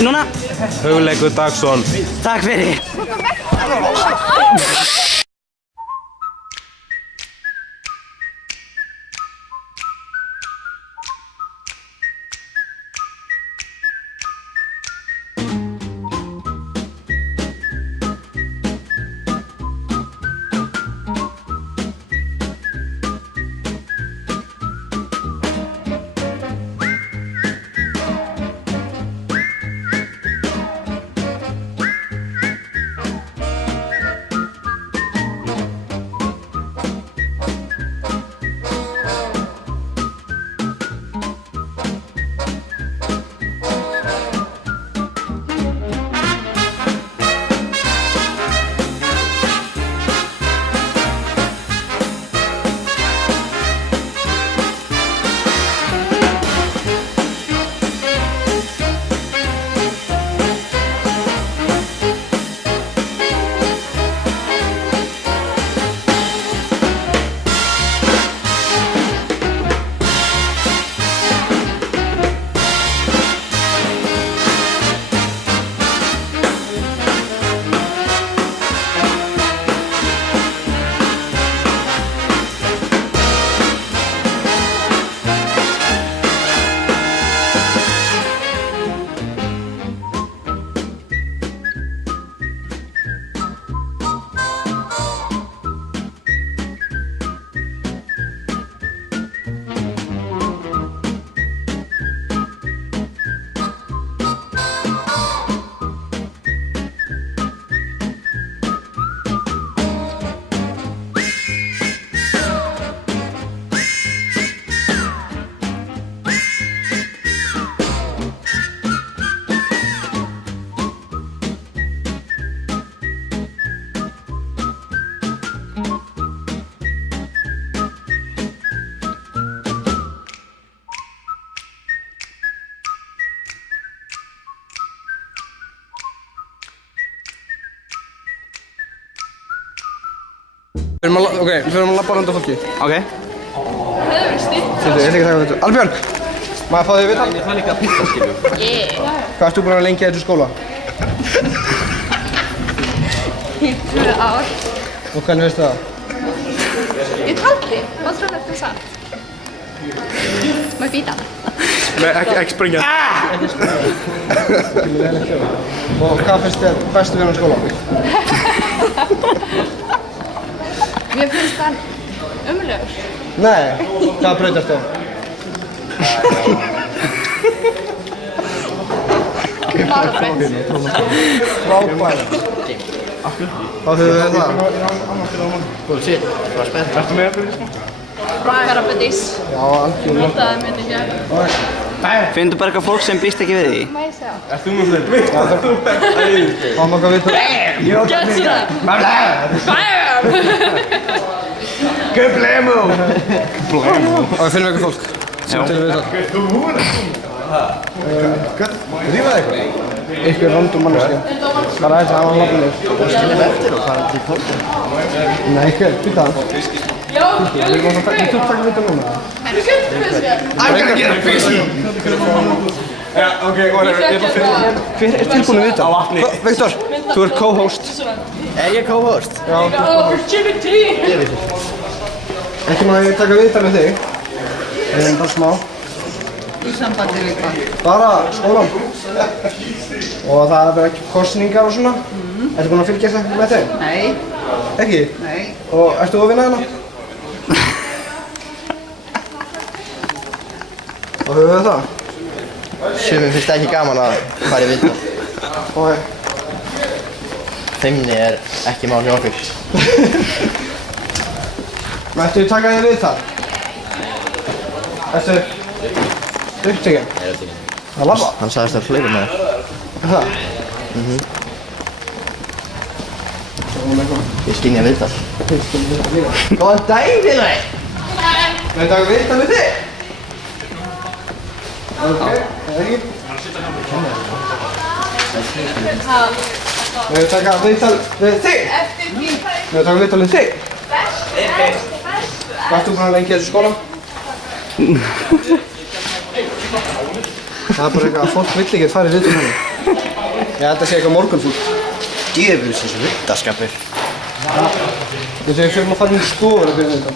Núna. Hugleikur Dagsson. Takk fyrir. Við förum að labba rönda fólki. Ok. Sýndu, ég ætla ekki að taka þetta. Albjörg! Maður fá þig við það? Ég fann líka að pizza, skilju. Hvað ertu búin að lengi að þessu skóla? 2 ár. Og hvernig veistu það? Ég taldi. Vad tror du att du sa? Med bitan. Ekki springa. Og hvað finnst þér bestu við hann skóla? Mér finnst hann umlegur. Nei, hvað braut ertu á? Málabraut. Frábært. Hvað höfum við það? Cool shit. Það var spennt. Ertu með fyrir smá? Karabedis. Já, algjörlega. Það er mjög ekki. Finnur bara eitthvað fólk sem býst ekki við því? Má ég segja? Ert þú með fleiri? Fáum okkar við það. Gött sådär. Kablemo! Og við finnum eitthvað fólk. Sem til við það. Rífa eitthvað? Eitthvað random manneskja. Bara aðeins að hafa hann labba niður. Það skilja eftir og fara til fólk. Nei, ekki, býta það. Við tók taka við það núna. I'm gonna get a fishy! Já, ok, whatever, ég er bara fyrir. Hver er tilbúin við þetta? Á vatni. Viktor, þú ert co-host. Er ég co-host? Já, þú ert co-host. Ekki má ég taka viðtal með þig. Bara smá. Í sambandi við hvað? Bara skólan. Og það verður ekki kosningar og svona. Ertu búin að fylgjast það með þeim? Nej. Ekki? Nej. Og ertu að vinna hérna? Og höfum við það? Sumum finnst ekki gaman að fara í viðtal. Og Feimni er ekki mál hjá okkur. Mættu taka þér viðtal? Ertu upptekinn? Ég er upptekinn. Að labba? Hann sagðist að fleiri með þér. Það? Ég skynja viðtal. Góðan daginn félagi! Má ég taka viðtal með þig? Ok, það er ekki. Má ég taka viðtal við þig? Má ég taka viðtal við þig? Hvað ertu búin að lengi í þessu skóla? Það er bara eitthvað að fólk vill ekki fara í viðtöl henni. Ég held að sé eitthvað morgunfúll. Djöfus þessu vittaskapur. Ég segi fyrir að fara inn í stofuna fyrir þetta.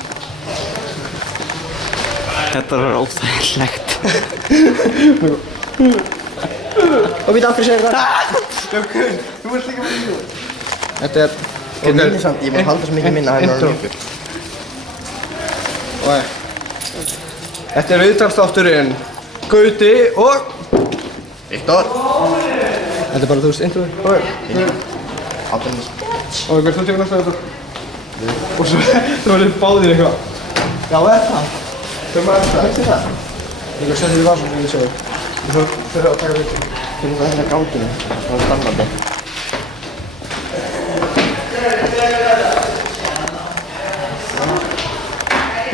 Þetta var óþægilegt. Og við af hverju segir það? Stökkur, þú ert líka með í jú. Þetta er... Ég má halda svo mikið minna að hann er mjög. Þetta er viðtalsþátturinn Gauti og... Viktor. Þetta er bara þú veist introið. Ábyrnins. Og hver, þú tekur næsta þetta. Og svo verður þið báðir eitthvað. Já, er það? Þau maður það. Þetta er það. Ég kan setja þið í vasan sem ég séu. Þú þurfið að taka viðtal. Þú erum það hérna ganginu. Svona stannandi.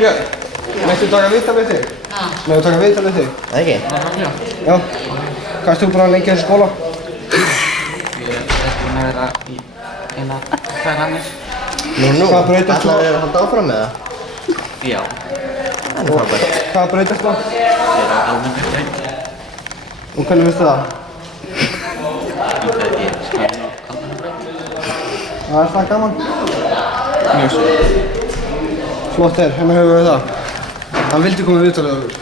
Björn, mættu taka viðtal við þig? Mættu taka viðtal við þig? Það ekki? Já. Hvað erst þú búinn að lengja þessu skóla? Ég er búinn að vera í eina 2 annir. Nú, Hvað breytast þú? ætlarðu að halda áfram með það? Já. Það er frábært. Hvað breytast þú? Ég er á almenningsbraut. Og hvernig finnst þið það? Ég veit ekki, skil á almenningsbraut. Það er það gaman? Mjög svo. Flott hérna höfum við það. Hann vildi koma í viðtalið okkur.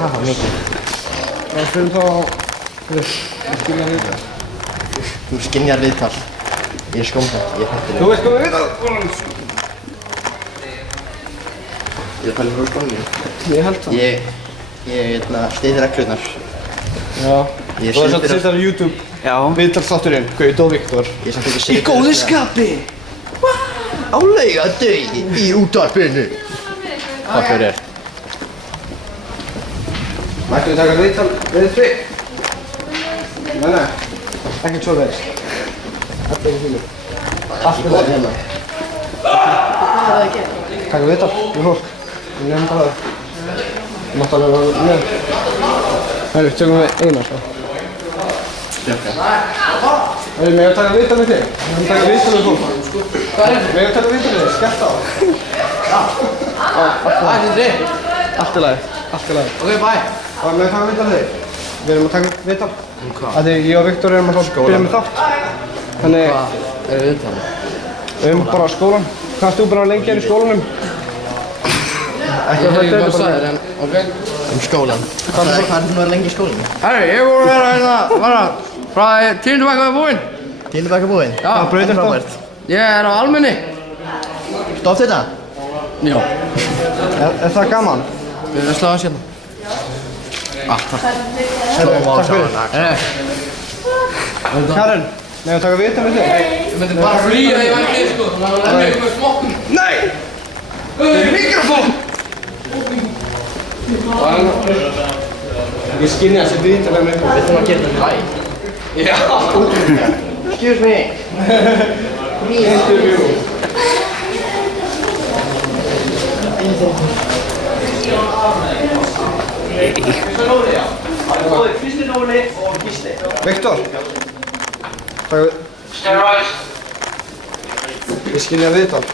Það var mikið. Það fyrir þá... skilja viðtal. Þú skynjar viðtal. Ég er skómhætt, ég er hættileg. Þú veist koma í viðtal? Ég er pælið frá skólinni. Ég held það. Ég steyði reglurnar. Já. Ég er Þú er samt að situr á- setja á YouTube Já. viðtalsþátturinn, Gauti og Viktor. Ég er samt ekki sigur. Í góðu skapi! Á laugardegi í útvarpinu. Takk fyrir. Mættu við taka viðtal við þig? Nei, ekkert svo veist. Þetta er ekki fínu. Allt er það hérna. Taka viðtal við fólk. Við nefnum bara það. Þú mátt alveg vera með. Hæru, tökum við eina sko. Hæru, megum við taka viðtal við þig? Megum við taka viðtal við fólk? Megum við taka viðtal við þig? Skert á. Allt er lagi. Allt er lagi. Ok, bye. Og megum við taka viðtal við þig? Við erum að taka viðtal. Af því ég og Viktor erum að byrja með þátt. Þannig... Hvað er viðtalið? bara skólan. Hvað erst þú búinn að lengja í skólanum? Ekki að þetta er bara... Skólan. Hvað er þú að vera lengi í skólanum? Herri, ég voru að vera hérna, frá 10. bekk var búinn. 10. bekk er búinn? Já. Hvað braut er það? Ég er á almenni. Stótt þetta? Já. Er það gaman? Við erum að slá að sérna. Takk fyrir. Karen, megum við taka viðtal við þig? Ég myndi bara flýja því væri sko. Það var lemja ykkur með smokkum. Nei! Það er mikrofón! Ég skynja þessi viðtal með mig. Við þurfum að gera þetta live. Já! Excuse me. Interview. Viktor. Ég skynja viðtal.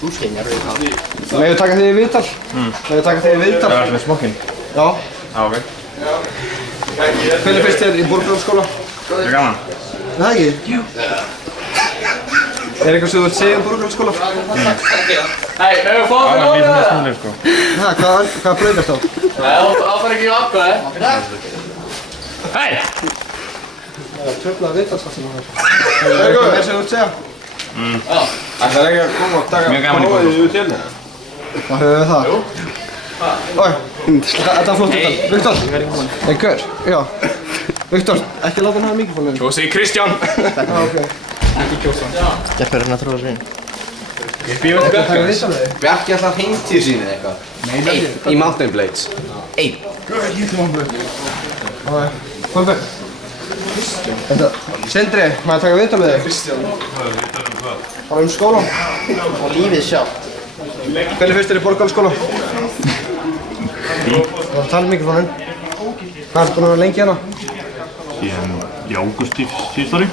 Þú skynjar viðtal. Megum við taka þig í viðtal? Megum við taka þig í viðtal? Það er með smokkinn? Já. Já, ok. Hvernig finnst þér í Borgarholtsskóla? Það er gaman. Það ekki? Jú. Er eitthvað sem þú vilt segja um Borgarholtsskóla? Hei, við erum fáið Það er lítið með snúlir, sko. Hvað brautast þá? Nei, það fara ekki í atkvæði. Hei! Það er tröflaða viðtalsfæstum á þér. Er eitthvað sem þú vilt segja? Það er ekki að koma og taka Mjög gaman í prófið út hérna. Hvað höfum við það? Jú. Þetta var flott viðtal. Viktor. Gaur, já. Viktor, ekki láta hann hafa mikrofóninu. Þú segir Kristján. Ok. Gerpur hérna að tróða sér inn. Ég býð með Taka viðtal við þig? Bjarki alltaf heimtíð sín eða eitthvað. Í Mountain Blades. Kolbeinn. Sindri, maður taka viðtal við þig? Bara skólan. Og lífið sjálft. Hvernig finnst þér í Borgarholtsskóla? Þú var að tala mikrofónin. Hvað ertu búinn að vera lengi hérna? Síðan í ágúst síðust ári.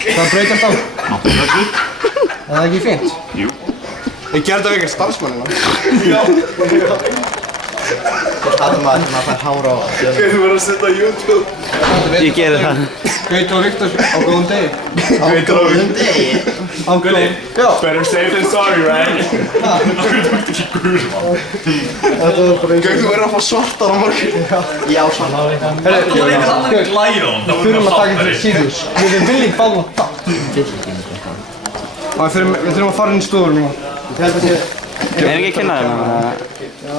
Hvað breytast á? Náttúrulega. Er það ekki fínt? Jú. Ég gerði það ekki starfsmannina. Já. Það er maður fær hár á síðan. Þú verður að setja á YouTube. Ég geri það. Gaut og Viktor á góðum degi. Á góðum degi. Á góðum. Já. Better safe than sorry, right? Þú tókst ekki gul. Þetta var bara eins og... Gaut, þú verður að fá svartar á morgun. Já, saman. Herri, Glæðum, við þurfum að taka þetta serious. Við viljum fá það þátt. Við þurfum að fara inn í stofur núna. Ég held að sé... Er ekki að kynna þér?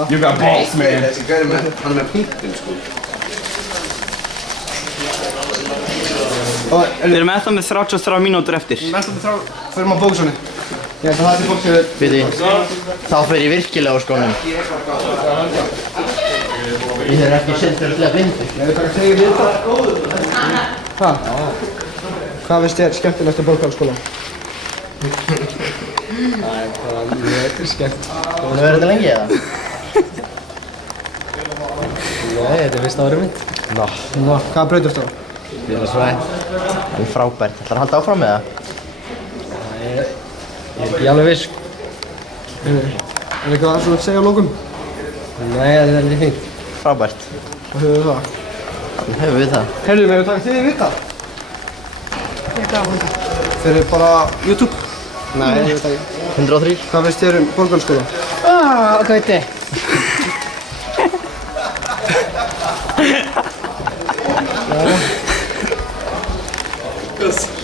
You got balls, man. Þessi gæri með, hann er með punktum, sko. Við erum ennþá með 33 mínútur eftir. Mestum við förum á Bóksoni. Ég held að það sé fólk sem við... Fyrir, þá fer ég virkilega á skónum. Ég þarf ekki sinnfjörðslega blindur. Ég vil taka þig við það. Hvað? Hvað finnst þér skemmtilegast að Bókhaldsskóla? Þetta er skemmt. Þú búin að vera þetta lengi eða? Nei, þetta er fyrsta árið mitt. Nó. Hvaða braut ertu á? Félagsfræði. Það er frábært. Ætlar að halda áfram með það? Ég er ekki alveg viss. Er eitthvað að segja á lókum? Nei, þetta er ekki fínt. Frábært. Hvað höfum við það? Hefur við það? Herðu, við hefum takað þig við það. Fyrir bara YouTube? Nei, ég veit ekki. 103. Hvað finnst þér Bókhaldsskóla? Gauti.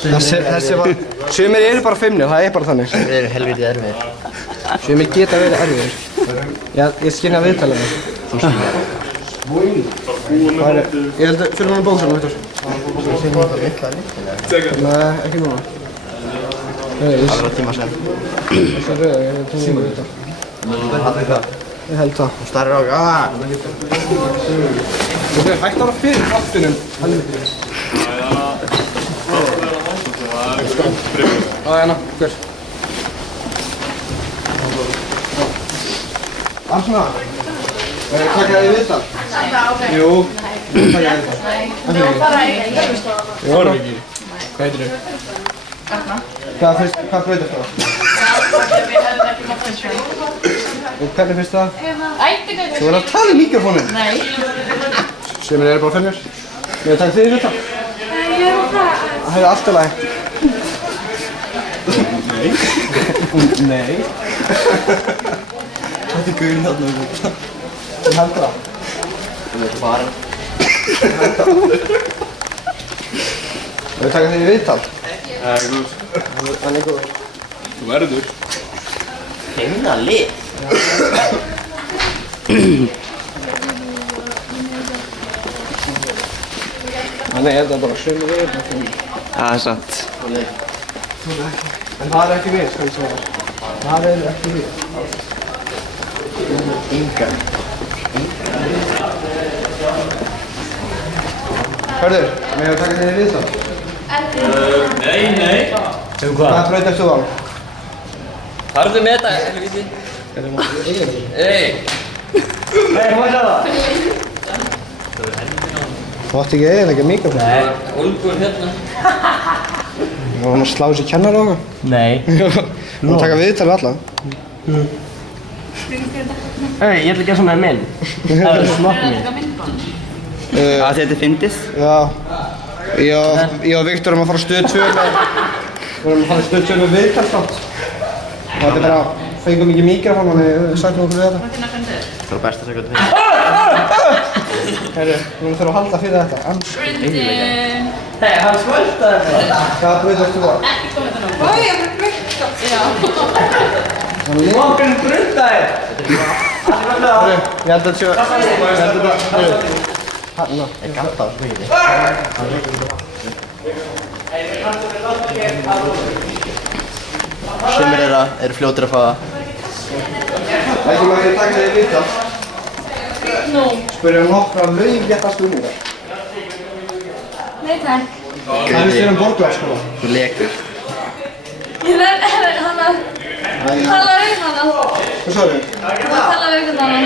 Þessi var... Sumir eru bara feimnir, það er bara þannig. Við erum helvítið erfiðir. Sumir geta verið erfiðir. Ég skynja viðtalið mér. Þú skilja. Ég held að fyrir maður Bókhaldsskóla, Viktor. Nei, ekki núna. Það var tíma sen. Það er rauð, ég held að þú verður þetta. Ég held það. Þú starrir á... Þú veist, hægt ára fyrir kraftunum. Hérna, hver? Arsna, takk að þið viðtal. Jú, takk að þið viðtal. Jú, það er ekki. Hvað heitir þau? Hvað breytast það? Og hvernig finnst það? Þú verður að tala í mikrofónum. Nei. Sumir eru bara fennir. Við takk þig í þetta. Ég er á það. Það er allt í lagi. Nei. Þetta er gauðin þarna. Ég held það. Þú veit farin. Við taka þig í viðtal. Það er góð. Hann er góður. Þú verður. Finna lið. Nei, þetta er bara sömu við. Það er satt. En það er ekki við, skal ég segja þér. Það er ekki við. Inga. Hörður, við hefum takað þig í viðtal. Nei. Hvað braut ertu á? Farðu með þetta, helvíti. Ei. Nei, hvað er það? Þú átti ekki eiginlega mikrofón. Nei, Úlfur hérna. Þú var hann að slá þessi kennar á okkur. Nei. Þú var að taka viðtal við alla. Ei, ég ætla að gera svona með minn. Það er smokk mér. Að þetta fyndist? Já. Ég og Viktor erum að fara á stöð 2 með... Við erum að fara á stöð 2 með viðtalstátt. Þetta er bara... Fengum ekki mikrofón, þannig við sættum okkur við þetta. Það er best að segja hvað það Herru, við þurfum að halda fyrir þetta. Hei, hann skvöldaði mig. Hvað braut ertu á? Ekki komið þetta nú. Ó, ég er breytt. Já. Mókinn brundaði. Herru, ég held að sjö... Hanna. er galt á svo mikið. Sumir eru fljótir að fá það. Ekki maður að taka þig í viðtal. Nú. Spurði nokkra lauglétta spurningar. Nei, takk. Það finnst þér Bókhaldsskóla. Þú lekur. Ég verð hana. Tala við hana. Hvað sagði þið? Tala við hana.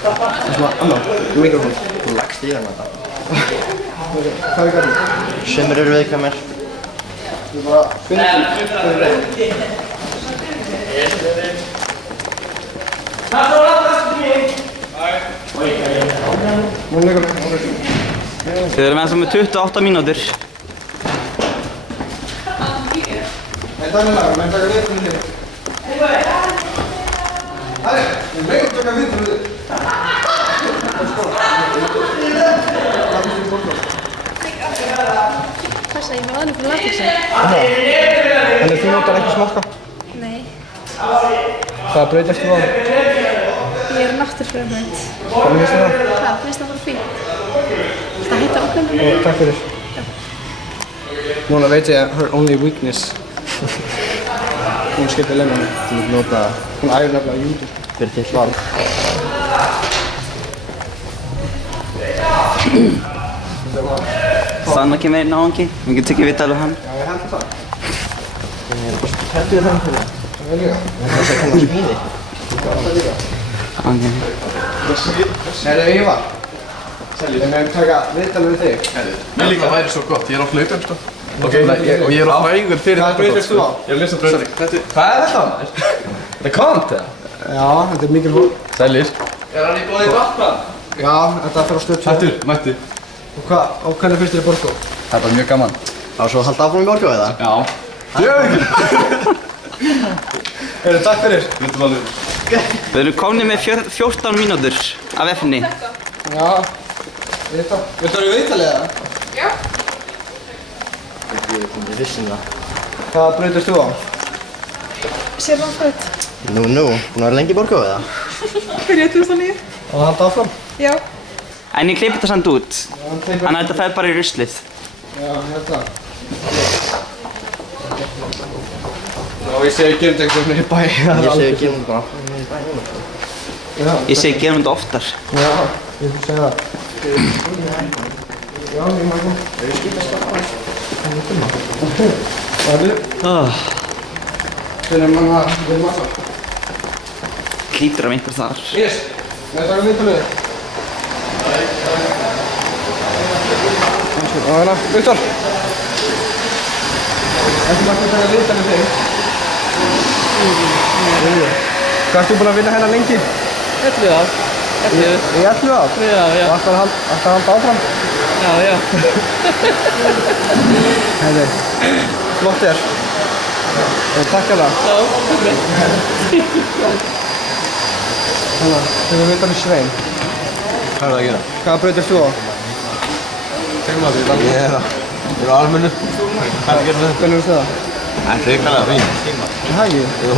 Svona annar, mikrofón. Þú lagst í hérna þetta. Hvað er gætið? Sumir eru viðkvæmir. Þú bara finnir Það er svo langt að Þið erum ennþá með 28 mínútur. Nei, það er lag, menn taka viðtalið þig. Hæ, við megum taka viðtalið þig. Passa, ég var aðeins fyrir latexa. Þannig þú notar ekki smokka? Nei, Hvað breytast þú á? ég er náttúrfræðingamt. Hvernig finnst þér það? Það finnst það bara fínt. Það heita ákveðinu. Takk fyrir. Núna veit ég að her only weakness. Hún skiptir lemjana. Þú mútt nota það. Hún æfir nefnilega YouTube. Fyrir þitt val. Sanna kemur einn áhengi. Við getum tekið viðtal við hann. Já, ég held það. Hættu þér þannig fyrir. Það er líka. Það er að koma smíði. Það er líka. Ok. Nei, Ívar. Við megum taka viðtalið við þig. Mér líka það væri svo gott, ég er á flautum sko. Og ég er á frægur fyrir Hvað breytist þú á? Ég er að lesa breyting. Hvað er þetta? Þetta er kont eða? Já, þetta er mikil hól. Sælir. Er hann í bóði vatna? Já, þetta fer á stöð 2. Hættur, mætti. Og hvernig finnst þér í Borgó? Það er bara mjög gaman. Það var svo að halda áfram í Borgó eða? Já. Djöfum! Takk fyrir. Vittum alveg. Við erum komnir með 14 mínútur af F-ni. Já, viltu vera í viðtalið eða? Já. Ég vissi það. Hvað breytist þú á? Sér hann fætt. Nú, búin að vera lengi í Borgó eða? Byrjaði 2009. Og það halda áfram? Já. En ég klippi þetta samt út. Þannig að þetta fer bara í ruslið. Já, ég held það. Já, ég segi ekki þetta eitthvað svona í bæ. Ég segi ekki um bara. Já, Ég segi gerum þetta oftar. já, ég vil segja það. Já, ég maður. Ég skipta skapar. Það er það. Hvað er þið? Þegar mann að vera massa. Hlýtur af einhver þar. Yes, við taka viðtalið. Og hérna, Viktor. Ekki maður að taka viðtalið þig. Hvað ert þú búinn að vinna hérna lengi? 11 ár. Í 11 ár? Já, já. Og ætlar að halda áfram? Já, já. Heiði, flott þér. Takk hérlega. Já, Hérna, við vitum við Svein. Hvað er það að gera? Hvað breytist þú á? Tekum að því, ég er á almennu. Hvað er að gera með þetta? Hvernig finnst þið það? Það er hrikalega fín. Það ekki? Jú.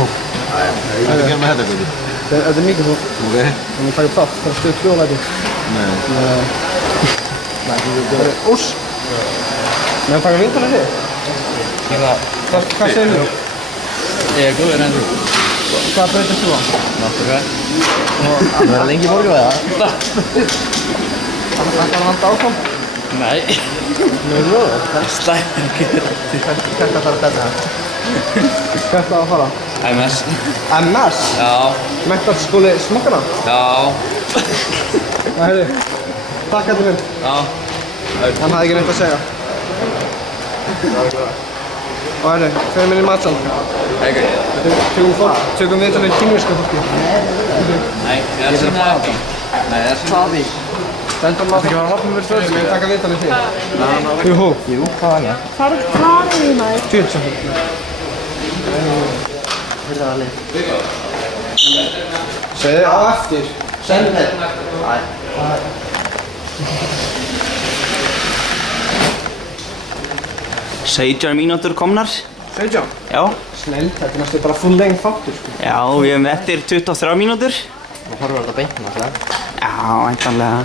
Það er ekki að gera með þetta, Guði. Þetta er mikið þú. Ok. Við erum takið þátt, það er stöð 2 læti. Nei. Það er ús. Við erum takið viðtalið þig. Hvað segir þú? ég er góður en þú. Hvað breytist þú á? Náttúrulega. Það vera lengi í Borgó eða? Það er að halda áfram. Nei. Nú, Slæmur getur. hvert ætlar að stefna það? Hvert ætlar að fara? MS. MS? Já. Menntaskóli smokkana? Já. Það hefði. Takk allir minn. Já. Hann hafði ekki neitt að segja. Og herri, fyrir minn í matsal. Ekki. Tökum viðtalið kínverska fólki. Nei, ég er sem það ekki. Nei, ég er sem það ekki. Stendum maður. Það ekki var að hoppa með stöð. Við taka viðtalið þig. Jú, hvað er það? Hvað er því maður? 20 sekund. Þetta var lið. Segðu á eftir. Senn þetta. 17 mínútur komnar. 17? Já. Snell, þetta er næstu bara full length þáttur sko. Já, við erum eftir 23 mínútur. Nú horfum við þetta beint náttúrulega. Já, eintanlega.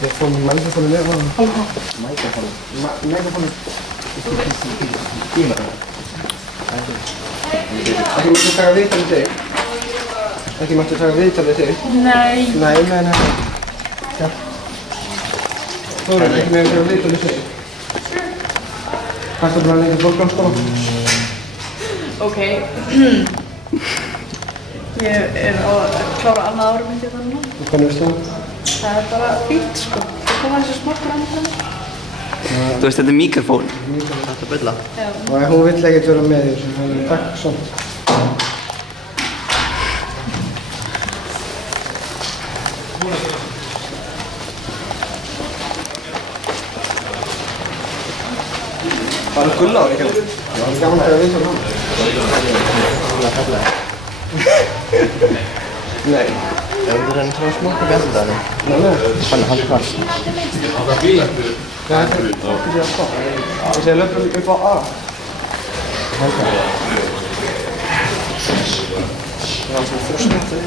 Ég fór með mælgafónu með honum. Mælgafónu? Mælgafónu. Ekki mættu taka viðtalið þig. Ekki mættu taka viðtalið þig. Nei. Nei. Já. Þórir, ekki með að taka viðtalið þig. Hvað er það að lengi Borgarskóla? Ok. Ég er á að klára annað ári myndi ég þannig. Og hvernig veist þú? Það er bara fínt sko. Það koma þessi smakkur annað þannig. Þú veist, þetta er mikrofón. Þetta er bylla. Og hún vill ekkert vera með því sem hann er takk samt. Bara Gulla á ekki? Já, það er gaman að vera viðtal hann. Nei. Ef þú reynir að smaka björndaðinu. Nei. Hann hvars. Þetta er ekki að stoppa. Ég segi löpum upp á A. Já, svo þrjóstum þetta við.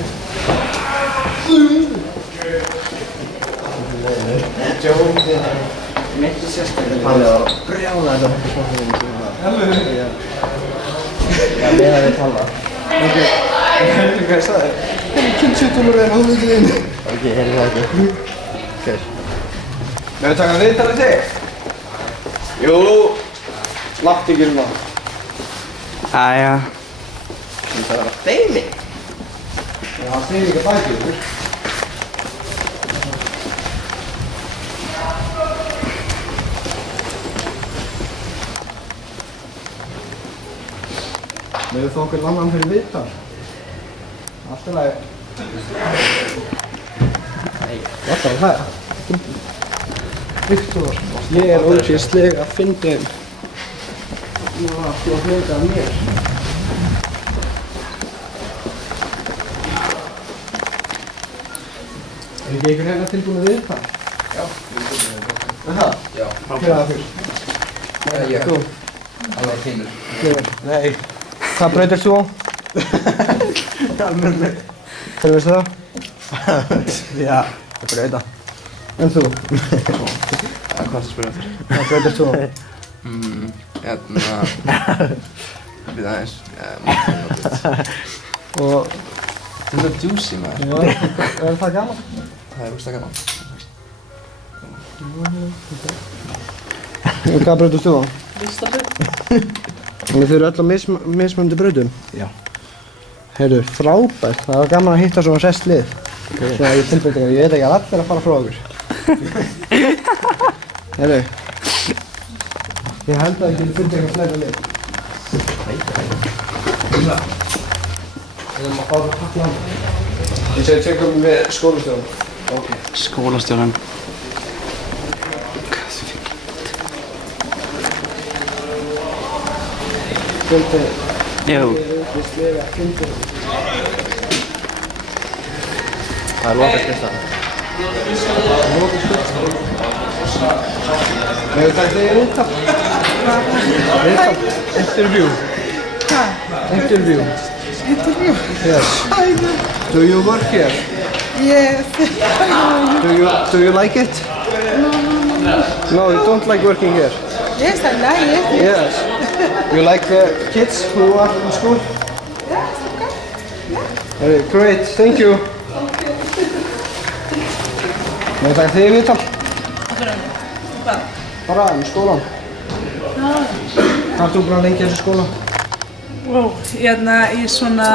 Mikið sérstaklega. Hann er að brjála þetta ekki smakkaðinu. Helvið? Já, meðan við tala. Ok, hvað ég sagði? Það er kynnsjúkdómur en hún ekki inn. Ok, heyrðu það ekki. Ok. Við höfum takað viðtalið þig? Jú, látt ekki um það. Æja. Það er að feili. Já, það segir ekki að bæti ykkur. Við höfum þó okkur langan fyrir viðtal. Allt í lagi. Hvað það hlæða? Viktor, ég er ógeðslega fyndinn. Nú var þú að hljóta að mér. Er ekki einhver hérna tilbúin að viðtal? Já, ég er tilbúin að viðtal. Það? Já. Hver er það fyrst? Ég. Þú? Alveg kynur. Nei. Hvað breytir þú á? Almennileg. Hvernig veistu það? Já, ég breyta. En þú? Hvað er það að spyrja þér? Hvað breytir þú á? Býta aðeins. Og... Þetta er juicy maður. Já, er það gaman? Það er úrst gaman. Og hvað breytir þú á? Ristabrauð. Þannig þið eru öll á mismunandi brautum? Já. Heyrðu, frábært. Það var gaman að hitta svona sest lið. Svona í tilbreytingar. Ég veit ekki að allir að fara frá okkur. Heyrðu. Ég held að ég geti fundið eitthvað fleira lið. Við erum að fá það pakk landa. Ég segi tökum við skólastjóran. Ok. Skólastjóran. Fundið. Jú. Það er lokað skrifstæðan. Við höfum takkt þig í viðtal. Viðtal. Interview. Hvað? Interview. Interview? Yes. Do you work here? Yes. Do you like it? No, you don't like working here. Yes, I like it. Yes. You like kids who are in school? Yes, okay. Great, thank you. Við höfum takkt þig í viðtal. Hvað? Bara skólan. Hvað ert þú búinn að lengi í þessu skóla? Í svona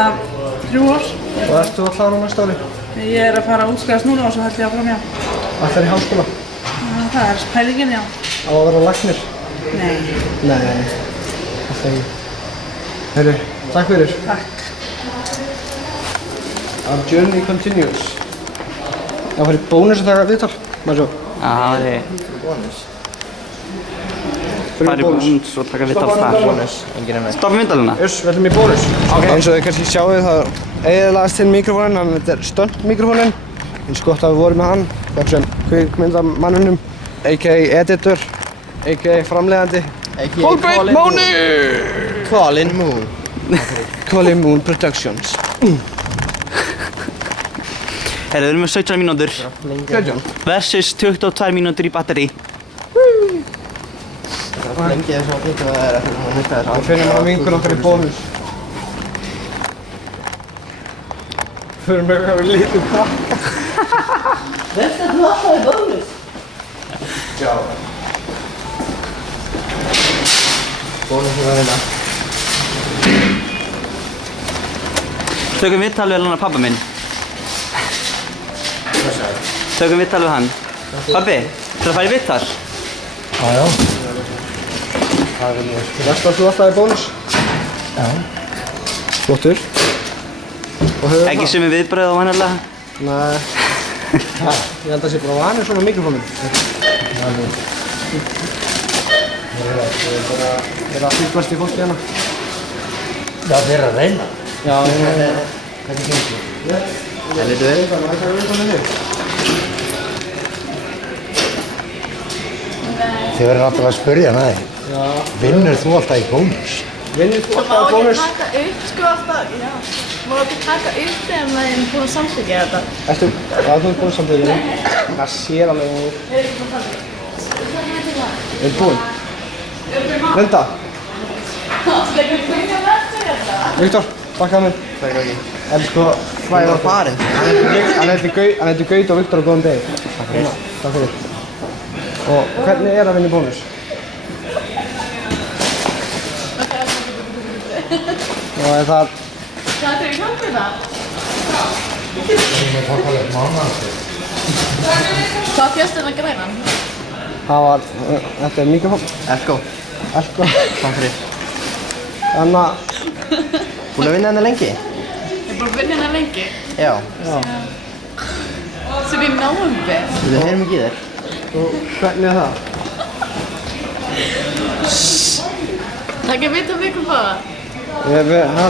3 ár. Og ert þú að klára á næsta ári? Ég er að fara að útskrifast núna og svo held ég áfram, já. Ætlar í háskóla? Það er pælingin, já. Á að vera læknir? Nei. Nei, alltaf ekki. Heyrðu, takk fyrir. Takk. Our journey continues. Það var í bónus að taka viðtal, maður svo. Já, það er... Fyrir Fara í bónus og taka viðtal þar. Stoppum viðtalina. Við ætlum í bónus. Eins og þið kannski sjáu það eyðilagast hinn mikrofónin, þetta er stunt-mikrofónin. Eins gott að við vorum með hann, þessum kvikmyndamanninum, a.k.a. editor, a.k.a. framleiðandi. Kolbeinn Máni! Colin Moon. Colin Moon Productions. Herru, við erum með 17 mínútur. 17. Versus 22 mínútur í batteri. Það er lengi þess að þetta er eftir að nýta þess Við finnum bara vingur okkar í bónus. Fyrir með eitthvað lítið krakka. Verður þú alltaf í bónus? Já. Bónus er að vinna. Tökum viðtal við hann pappa minn. Tökum viðtal við hann. Pabbi, ætlarðu að fara í viðtal? Já. Það er mjög. Þú veist að þú alltaf í bónus? Já. Flottur. Ekki sem við viðbröð á vanalega? Nei. Ég held að sé bara vanur svona mikrofónum. Það er að fylgast í fólki hérna. Já, þeir eru að reyna. Já, Hvernig gengur? Það litur vel. Þið verður alltaf að spyrja hana þig. Já. Vinnur þú alltaf í bónus? Vinnur þú alltaf í bónus? Það má ekki taka upp sko alltaf, já. Það má ekki taka upp þegar maður er búin að samþykkja þetta. Erstu, já þú ert búinn samtöðinu. Það sér alveg úr. Er búinn? Linda? Viktor, bakkaðu mig. Takk ekki. Elsku, hvað er það farinn? Hann heitir Gaut og Viktor og góðan degi. Takk fyrir. Takk fyrir. Og hvernig er að vinna í bónus? Og er það... Það er hjálpið það. Hvað fjast þennan grænan? Það var... Þetta er mikrofón. Elko. Elko. Takk fyrir. Þannig að... Búin að vinna henni lengi? Ég er búin að vinna hérna lengi. Já. Sem í nóvember. Við heyrum ekki í þér. Og hvernig er það? Það ekki að vita miklu fara. Það er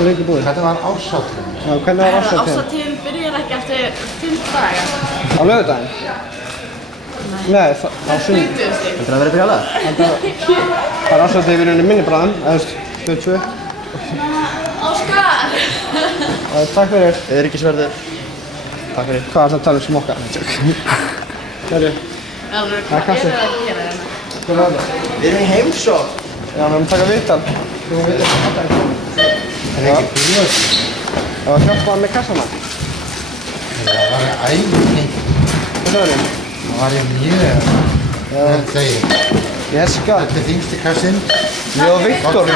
lengi búið. Hvernig var ársháttinn? Já, hvernig var árshátíðin? Árshátíðin byrjar ekki eftir 5 daga. Á laugardaginn? Nei, á sunnudaginn. 30 stík. Heldur það að vera brjálaður? Það er árshátíð í vinnunni minni bræðan, eða stöð 2. Óskar! Takk fyrir. Öryggissverður. Takk fyrir. Hvað er það að tala um smokka? Hverju? Alveg, Það er hvað kassi. er það að gera hérna? Hvað er það? Við erum í heimsókn. Já, við erum að taka viðtal. Við erum að viðtal. Það er ekki bíljóð. Það var hjálpað með kassana. Það var æfni. Hvað er það? Það var mjög þegið. Ég skal. Þetta er þingsti kassinn. Ég og Viktor.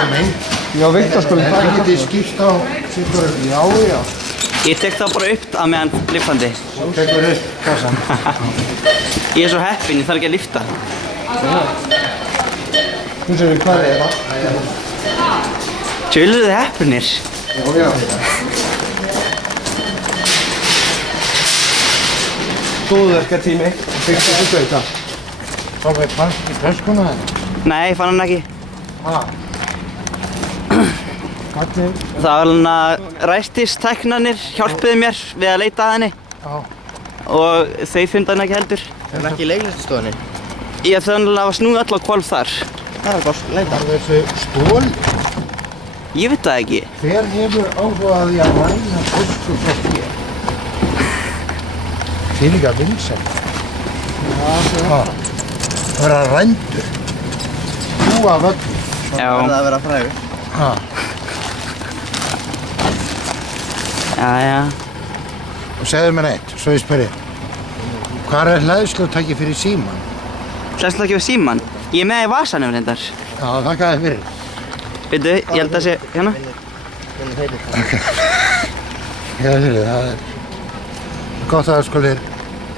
Ég og Viktor skulum Það taka getið skipt á sýtturum. Já, já. Ég tek það bara upp að meðan lyftandi. Svo tekur upp kassan. Ég er svo heppinn, ég þarf ekki að lyfta. Þú séum við hvað er það? Tjöluðu þið heppinir. Já, já. Góðverkartími. Fyrstu þú gauta. Þá við fannst í flöskuna henni. Nei, ég fann hann ekki. Hvernig? Það var hann að ræstistæknarnir hjálpuðu mér við að leita að henni. Já. Og þau fundu hann ekki heldur. Það er ekki í leiklistastofunni. Ég þannig að snúið öll á hvolf þar. Það er gott leita. Það er þessu stól. Ég veit það ekki. Hver hefur áhugaði að ræna fólku frá þér? Fyrir ekki að vinsæl. Það vera rændur. Þú af öllu. Já. Það er að vera frægur. Jæja. Og segðu mér eitt, svo ég spyrir. Hvað er hlæðslutæki fyrir síman? Hlæðslutæki fyrir síman? Ég er með það í vasanum reyndar. Já, þakka þér fyrir. Veitu, ég held að sé hérna. Já, það er gott að það skulir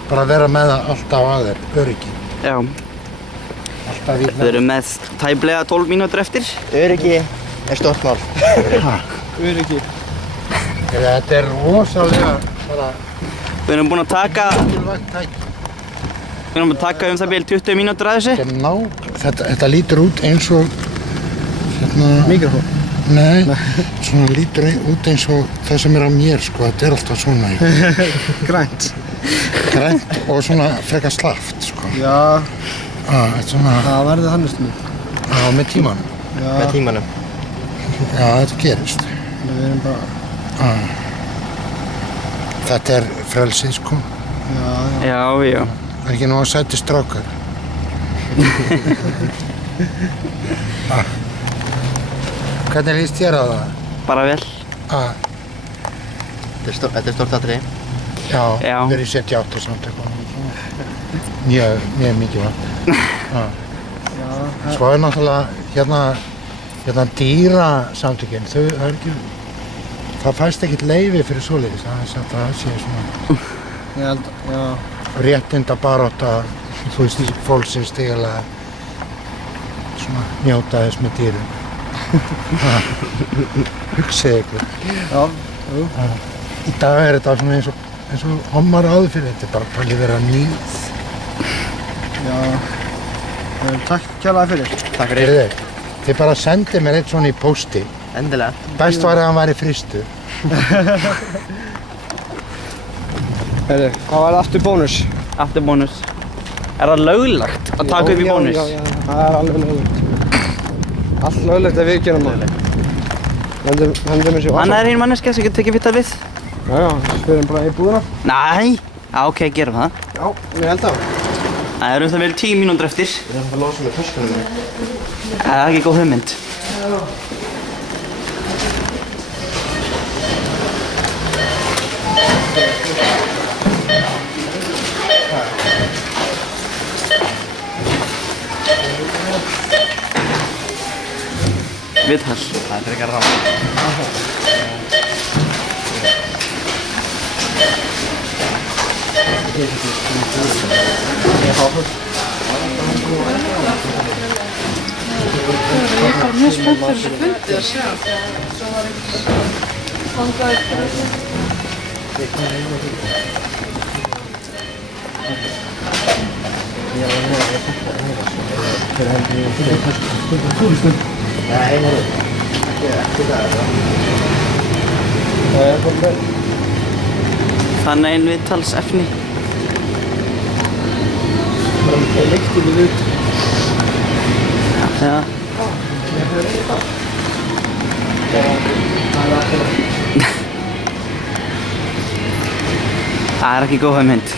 bara vera með það alltaf að þér, öryggi. Já. Alltaf í Við erum með tæplega 12 mínútur eftir. Öryggi er stórt mál. Öryggi. Þetta er rosalega bara Við erum búin að taka mikilvægt tæki. það bil 20 mínútur að þessu. Þetta lítur út eins og Mikrofón? Nei, svona lítur út eins og það sem er á mér, sko. Þetta er alltaf svona. Grænt. Grænt og svona frekar slappt, sko. Já. Þetta er svona... Það verður þannig stundum. Já, með tímanum. Já. Með tímanum. Já, þetta gerist. Við erum bara... Þetta er frelsið, sko. Já. Það er ekki nú að sæti strákar. Hvernig líst þér á það? Bara vel. Þetta er stórt atriði. Já, við erum 78 samt eitthvað. Mjög mikið vant. Svo er náttúrulega hérna dýrasamtökin, það fæst ekkert leyfi fyrir svoleiðis, það sé svona réttindabarátta, þú veist, fólksins til að svona njóta þess með dýrum. Hugsið ykkur. Já, jú. Í dag er þetta svona eins eins og hommar áður fyrir. Þetta bara talið vera nýð. Já. Takk kærlega fyrir. Takk fyrir. Þið bara sendið mér eitt svona í pósti. Endilega. Best var að hann væri fristu. Hvað var aftur bónus? Aftur bónus. Er það löglegt að taka upp í bónus? Já, það er alveg löglegt. Allt löglegt að við gerum það. Hendum þessi vasa. Annað er hinn manneskja sem getur tekið vittar við. Já, við erum bara í búðina. Nei! Já, ok, gerum það. Já, ég held það. Það eru það verið 10 mínútur eftir. Við erum að losa með töskunum. Það er ekki góð hugmynd. Viðhall. Það er frekar rátt. Ég er bara mjög spennt fyrir þessu fundi að sjá. Þannig einn viðtalsefni. Já. Það er ekki góð hugmynd.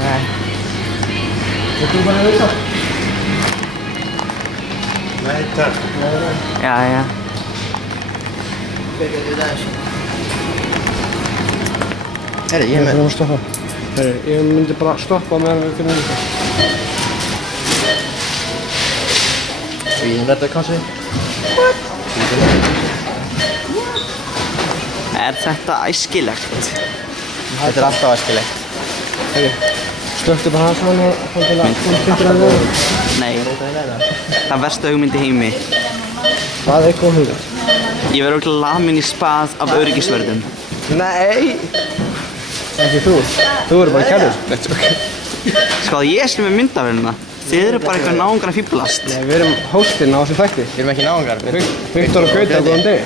Nei. Nei, takk. Já. Herri, ég með. Ég myndi bara stoppa meðan við finnum þetta. Við þetta kannski. Er þetta æskilegt? Þetta er alltaf æskilegt. Herri, slöktu bara hans mann og til að finnir að vera. Nei. Það versta hugmynd í heimi. Það er góð hugmynd. Ég verður örugglega lamin í spað af öryggisvörðum. Nei! Ekki þú. Þú verður bara kærður. Sko að ég sem er myndavélina. Þið eru bara einhver náungar að fíblast. Nei, við erum hóstinn á þessu þætti. Við erum ekki náungar. Viktor og Gauta, góðan dag.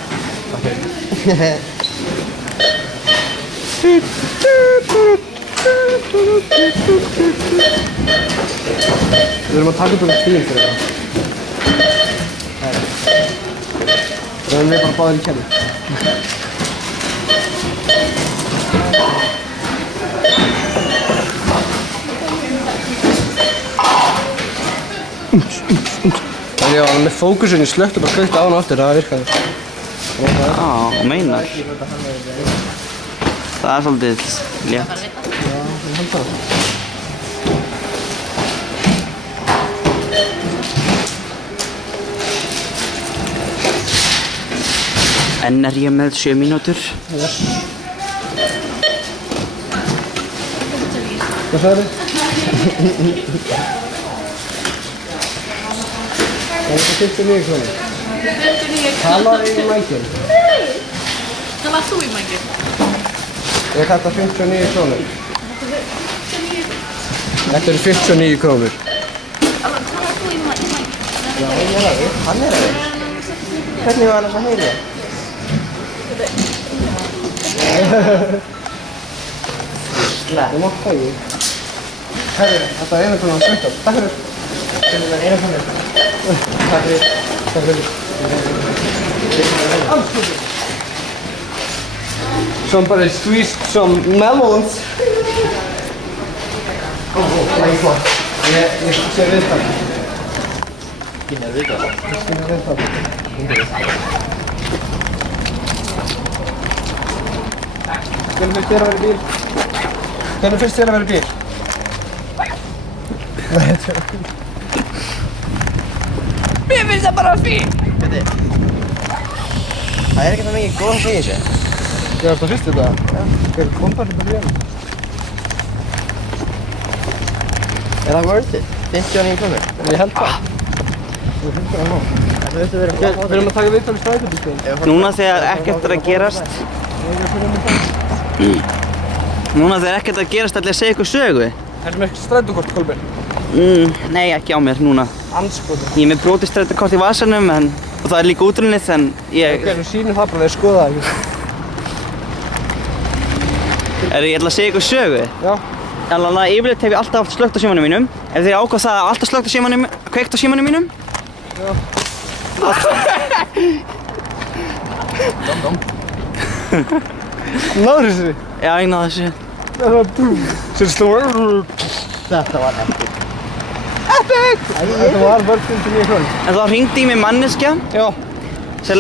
Við erum að taka upp um tíum fyrir það. Það erum við bara báðir í kærður. Það er með fókusin, ég slökti bara kveikt á hann aftur, það virkaði. Já, meinar. Það er svolítið létt. Já, ég held það. Enn er ég með 7 mínútur. Hvað sagði þið? Það er 59 krónur. 59 Talaðu í mækinn. Talar þú í mækinn? Ég kalla 59 krónur. Þetta eru 59 krónur. Talar þú í mækinn? Já, hann er það. Hvernig var hann að heyra? Þú mátt það ekki. Herri, þetta er 1 krónu að svönda. Takk fyrir. Þetta er 1 krónu. Takk fyrir. Takk fyrir. Somebody squeezed some melons. Ég sé viðtal. Skynjar viðtal. Skynjar viðtal. Hvernig finnst þér að vera í bíl? Hvernig finnst þér að vera í bíl? Mér finnst það bara fín. Það er ekki það mikið góð að segja þessu. Já, það finnst þetta? Já. Hver kom bara þetta fyrir? Er það worth it? 59 krónur? Ég held það. Þú finnst það ná. Það veistu verið að Við erum að taka viðtal í strætóbílstöðum. Núna þegar ekkert er að gerast. Núna þegar ekkert að gerast ætla ég að segja ykkur sögu. Ertu með strætókort, Kolbeinn? Nei, ekki á mér núna. Andskotinn. Ég er með brotið strætókort í vasanum og það er líka útrunnið en ég... Ok, þú sýnir það bara þegar skoða það ekki. Ég ætla að segja ykkur sögu. Já. Þannig að yfirleitt hef ég alltaf haft slökkt á símanum mínum. Ef þið ákvað það að alltaf slökkt á símanum, kveikt á símanum mínum. Já. Náður þessu? Já, ég náði þessu. Það var búm. Sér slóður. Þetta var epic. Epic! Þetta var vörðum til mjög hljóð. En þá hringdi í mig manneskja. Já. Sem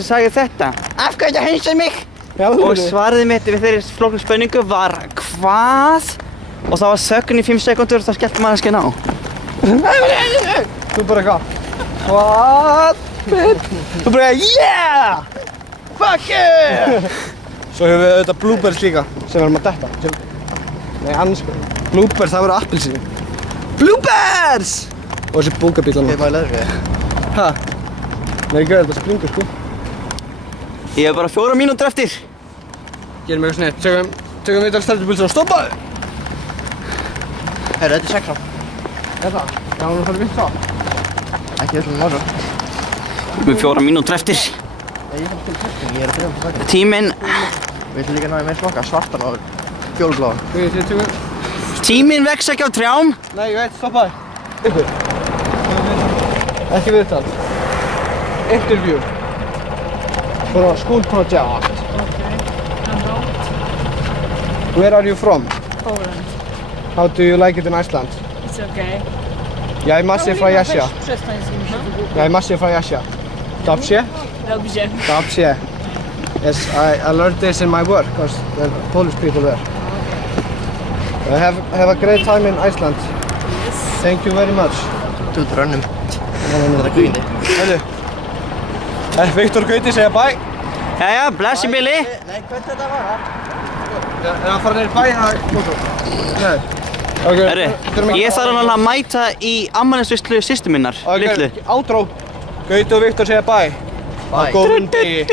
sagði þetta. Af hverju þetta heilsað mig? Já, og svarið mitt við þeirri flóknu spurningu var hvað? Og það var þögn í 5 sekúndur og það skellti manneskjan á. Þú bara eitthvað. What? Þú bara yeah! Fuck yeah! Svo hefur við auðvitað bloopers líka sem við erum að detta. Nei, annars bloopers, það voru appelsín. Bloopers! Og þessi bókabíl Ég maður leður við. Hæ? Nei, ekki þetta springur sko. Ég hef bara 4 mínútur eftir. Gerum eitthvað snett. Tökum við strætóbíl og stoppaðu! Herru, þetta er 6 á. Er það? Já, hún er farið vitt það. Ekki þessum mása. Með 4 mínútur eftir. Ég kom til testing, ég er að byrja til þakka. Tíminn... Við ætlum líka að náða með smaka svartan og fjólubláðan. Þið tökum... Tíminn vex ekki á trjám. Nei, ég veit, stoppaðu. Ykkur. Ekki viðtal. Interview. For a school project. Okay. And out. Where are you from? Poland. How do you like it in Iceland? It's okay. Jag är massiv från Jasia. Jag är massiv från Jasia. Dobrze? Dobrze. Dobrze. Yes, I learned this in my work because there are Polish people there. Have a great time in Iceland. Yes. Thank you very much. Þú ert rönnum. Þetta er Guðindi. Hörru. Viktor Gauti segja bye. Jæja, blessi Billy. Nei, hvernig þetta var það? Er hann farið niður í bæ að mótor? Nei. Okay. Herri, ég þarf alveg að mæta í afmælisveislu systur minnar, litlu. Outro. Gauti og Viktor segja bye. Á góðum degi.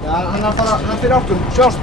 Já, hann fyrir áttum. Sjást.